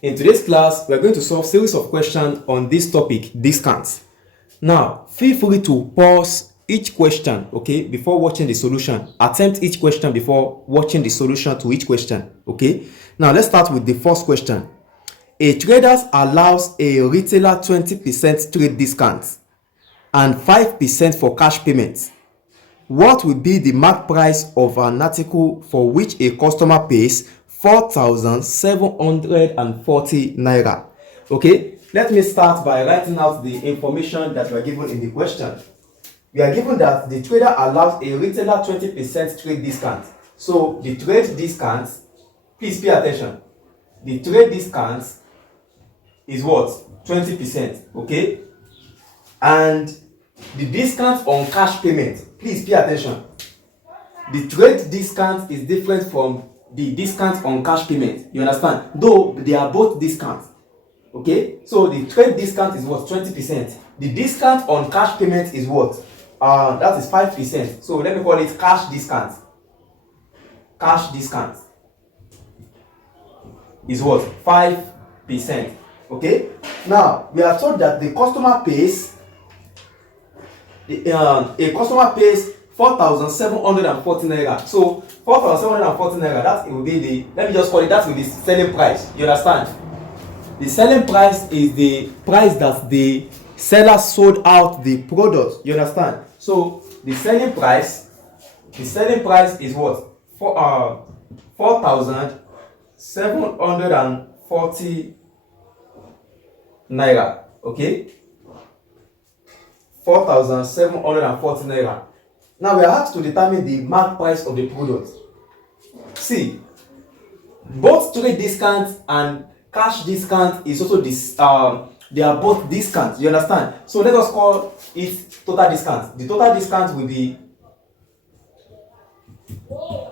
In today's class, we are going to solve a series of questions on this topic, discounts. Now, feel free to pause each question, okay, before watching the solution. Attempt each question before watching the solution to each question, okay. Now, let's start with the first question. A trader allows a retailer 20% trade discount and 5% for cash payments. What will be the mark price of an article for which a customer pays 4,740 naira? Okay, let me start by writing out the information that we are given in the question. We are given that the trader allows a retailer 20% trade discount. So the trade discount, please pay attention. The trade discount is what? 20%. Okay, and the discount on cash payment, please pay attention. The trade discount is different from the discount on cash payment. You understand? Though they are both discounts. Okay, so the trade discount is what? 20%. The discount on cash payment is what? That is 5%. So let me call it cash discount. Cash discount is what? 5%. Okay, now we are told that the customer pays a customer pays 4,740 naira. So 4,740 naira, that will be the, let me just call it, that will be the selling price. You understand? The selling price is the price that the seller sold out the product. You understand? So the selling price is what? 4,740 naira. Okay, 4,740 naira. Now we are asked to determine the mark price of the product. See, both trade discount and cash discount is also this. They are both discounts. You understand? So let us call it total discount. The total discount will be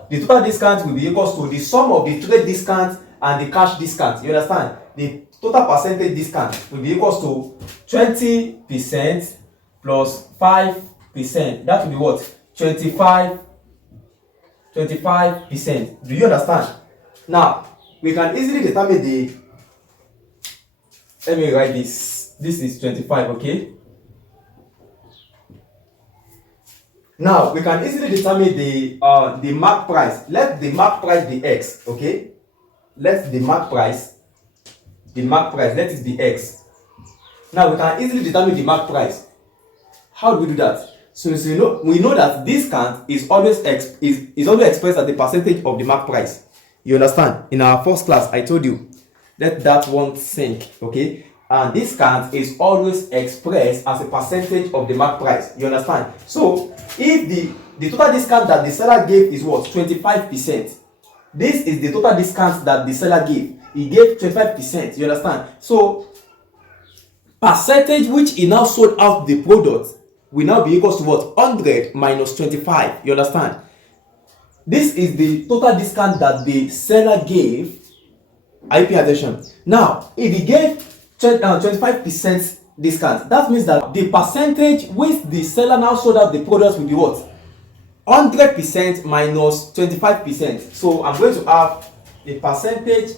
equals to the sum of the trade discount and the cash discount. You understand? The total percentage discount will be equals to 20% plus 5%. That will be what? 25%. Do you understand? Now we can easily determine the, let me write this. This is 25, okay? Now we can easily determine the mark price. Let the mark price be x, okay? Let the mark price, let it be x. Now we can easily determine the mark price. How do we do that? So we know that discount is always expressed as the percentage of the mark price. You understand? In our first class, I told you, let that one sink, okay? And discount is always expressed as a percentage of the mark price. You understand? So if the total discount that the seller gave is what? 25%. This is the total discount that the seller gave. He gave 25%. You understand? So percentage which he now sold out the product will now be equals to what? 100 minus 25. You understand? This is the total discount that the seller gave. Are you paying attention? Now, if he gave 25% discount, that means that the percentage which the seller now sold out the product will be what? 100% minus 25%. So I'm going to have the percentage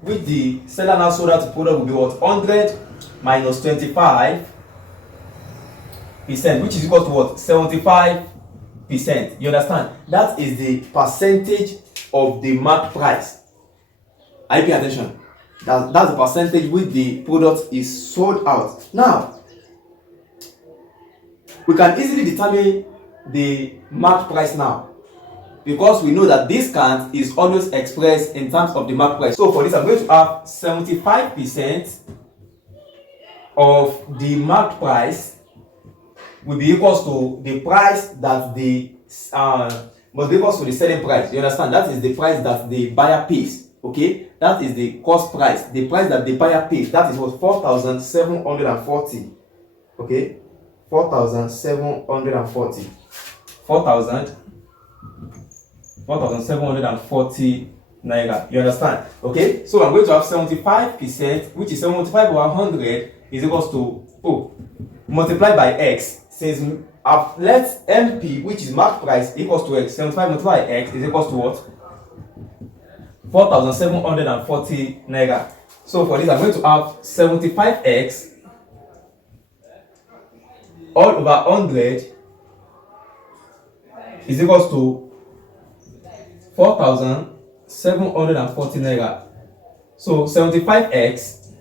which the seller now sold out the product will be what? 100 minus 25%, which is equal to what? 75%. You understand? That is the percentage of the mark price. Are you paying attention? That's the percentage which the product is sold out. Now we can easily determine the mark price now, because we know that discount is always expressed in terms of the mark price. So for this, I'm going to have 75% of the mark price will be equals to the price that the must be equals to the selling price. You understand? That is the price that the buyer pays. Okay, that is the cost price, the price that the buyer pays. That is what? 4,740. Okay, 4,740. 4,740 naira. You understand? Okay, so I'm going to have 75%, which is 75 over 100 is equals to multiplied by x. Since I've let MP, which is mark price, equals to x, 75 multiplied by x is equals to what? 4,740 naira. So for this, I'm going to have 75x all over 100 is equals to 4,740 naira. So 75x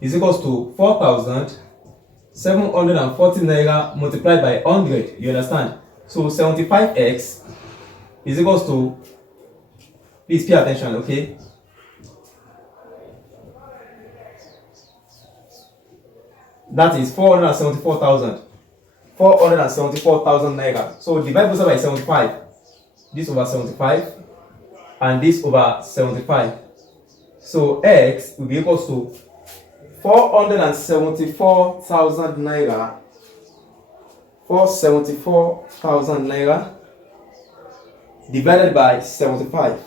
is equals to 4,740 naira multiplied by 100. You understand? So 75x is equals to, please pay attention, okay? That is 474,000 naira. So divide both by 75. This over 75 and this over 75. So x will be equals to 474,000 naira. 474,000 naira divided by 75.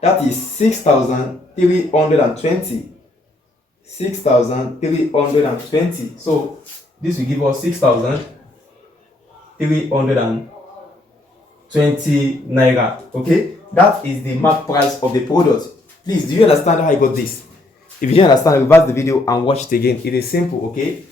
That is 6,320. 6,320. So this will give us 6,320 naira. Okay, that is the mark price of the product. Please, do you understand how I got this? If you don't understand, reverse the video and watch it again. It is simple. Okay,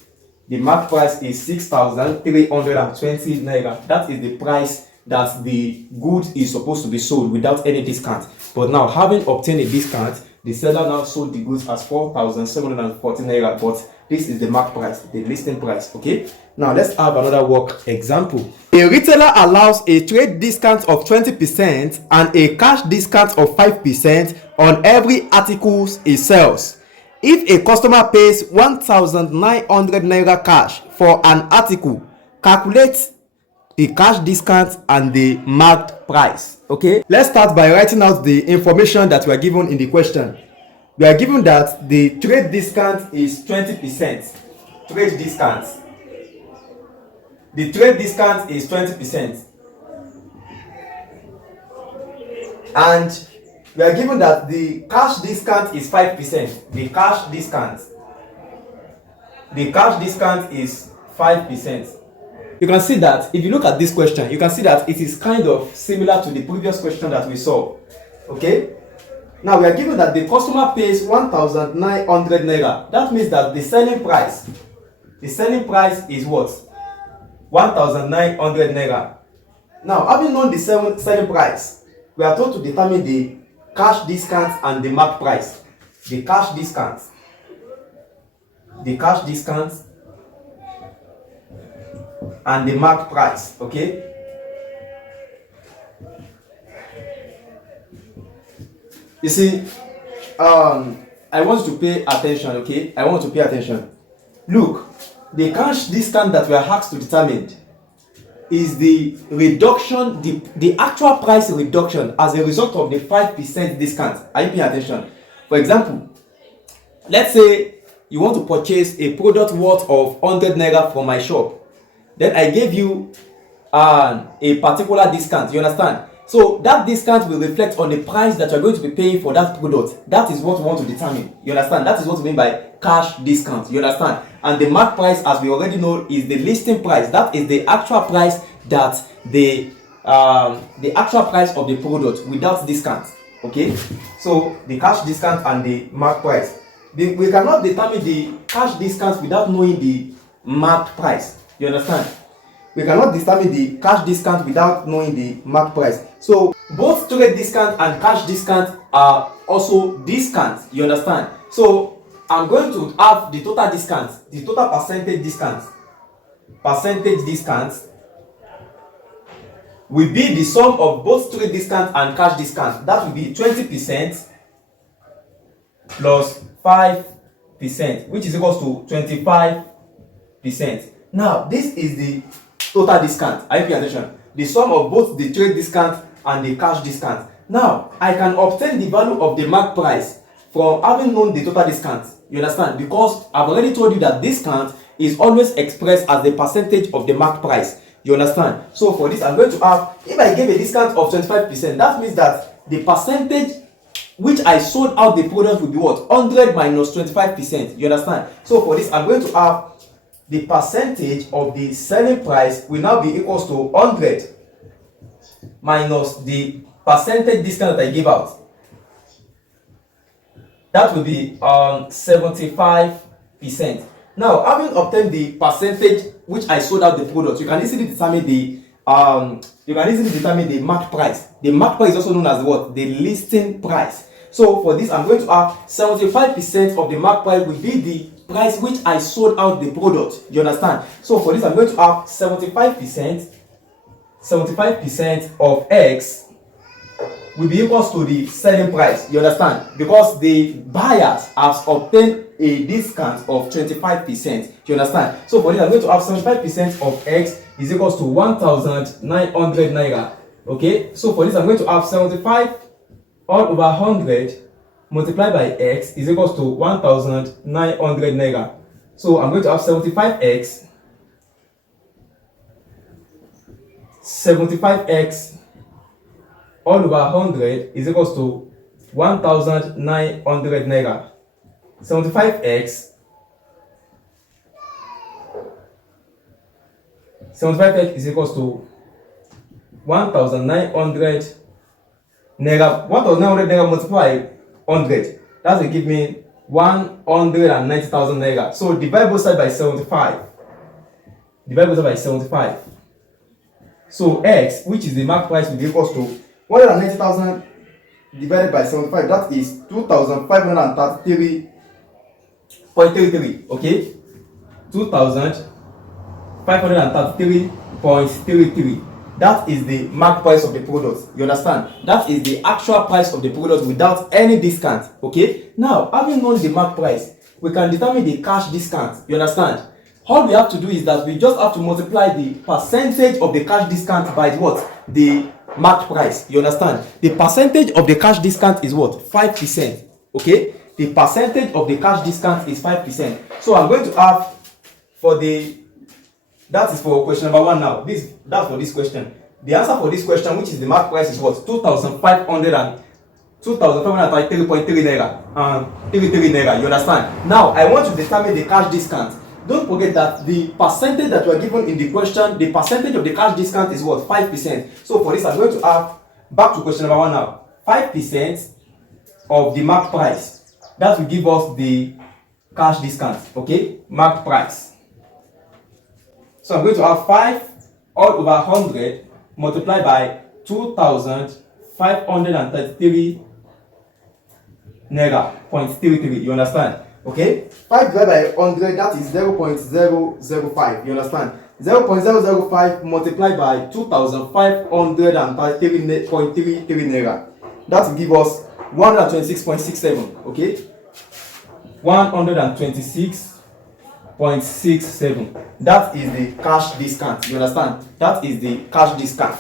the mark price is 6,320 naira. That is the price that the good is supposed to be sold without any discount. But now, having obtained a discount, the seller now sold the goods as 4,740 naira, but this is the mark price, the listing price. Okay, now let's have another work example. A retailer allows a trade discount of 20% and a cash discount of 5% on every article he sells. If a customer pays 1,900 naira cash for an article, calculate the cash discount and the marked price. Okay, let's start by writing out the information that we are given in the question. We are given that the trade discount is 20%. Trade discount. The trade discount is 20%. And we are given that the cash discount is 5%. The cash discount. The cash discount is 5%. You can see that if you look at this question, you can see that it is kind of similar to the previous question that we saw. Okay, now we are given that the customer pays 1,900 naira. That means that the selling price is what? 1,900 naira. Now, having known the selling price, we are told to determine the cash discount and the mark price. The cash discount and the mark price. Okay, you see, I want to pay attention. Okay, I want to pay attention. Look, the cash discount that we are asked to determine is the reduction, the actual price reduction as a result of the 5% discount. Are you paying attention? For example, let's say you want to purchase a product worth of 100 naira from my shop. Then I gave you a particular discount. You understand? So that discount will reflect on the price that you're going to be paying for that product. That is what we want to determine. You understand? That is what we mean by cash discount. You understand? And the mark price, as we already know, is the listing price. That is the actual price that the actual price of the product without discount. Okay? So the cash discount and the mark price. We cannot determine the cash discount without knowing the marked price. You understand? We cannot determine the cash discount without knowing the mark price. So both trade discount and cash discount are also discounts. You understand? So I'm going to have the total discount, the total percentage discount. Percentage discount will be the sum of both trade discount and cash discount. That will be 20% plus 5%, which is equals to 25%. Now, this is the total discount. Are you paying attention? The sum of both the trade discount and the cash discount. Now, I can obtain the value of the mark price from having known the total discount. You understand? Because I've already told you that discount is always expressed as the percentage of the mark price. You understand? So for this, I'm going to have, if I give a discount of 25%, that means that the percentage which I sold out the product will be what? 100 minus 25%. You understand? So for this, I'm going to have the percentage of the selling price will now be equals to 100 minus the percentage discount that I gave out. That will be 75%. Now, having obtained the percentage which I sold out the product, you can easily determine the market price. The market price is also known as what? The listing price. So for this, I'm going to have 75% of the market price will be the price which I sold out the product. You understand? So for this, I'm going to have 75% of X will be equals to the selling price. You understand? Because the buyers have obtained a discount of 25%. You understand? So for this, I'm going to have 75% of X is equals to 1,900 naira. Okay? So for this, I'm going to have 75 all over 100 multiplied by X is equals to 1,900 naira. So I'm going to have 75x all over 100 is equals to 1,900 naira. 75x is equals to 1,900 naira. 1,900 naira multiply 100. That will give me 190,000 naira. So divide both sides by 75. So X, which is the market price, will be equals to 190,000 divided by 75. That is 2,533.33. Okay, 2,533.33. That is the market price of the product. You understand? That is the actual price of the product without any discount. Okay. Now, having known the market price, we can determine the cash discount. You understand? All we have to do is that we just have to multiply the percentage of the cash discount by what? The market price. You understand? The percentage of the cash discount is what? 5%. Okay. The percentage of the cash discount is 5%. So I'm going to have for the that is for question number 1 now. That's for this question. The answer for this question, which is the market price, is what? 2,533.3 naira. 33 naira. You understand? Now I want to determine the cash discount. Don't forget that the percentage that you are given in the question, the percentage of the cash discount is what? 5%. So for this, I'm going to have back to question number 1 now. 5% of the market price. That will give us the cash discount. Okay, market price. So I'm going to have 5 all over 100 multiplied by 2,533 naira 0.33. You understand? Okay. 5 divided by 100, that is 0.005. You understand? 0.005 multiplied by 2,533.33 naira. That will give us 126.67. Okay. 126.67. That is the cash discount. You understand? That is the cash discount.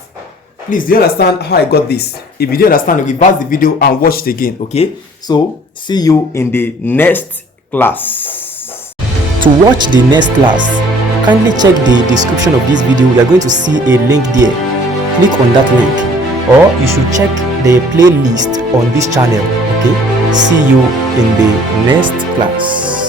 Please, do you understand how I got this? If you don't understand, reverse the video and watch it again. Okay. So see you in the next class. To watch the next class, kindly check the description of this video. You are going to see a link there. Click on that link, or you should check the playlist on this channel. Okay. See you in the next class.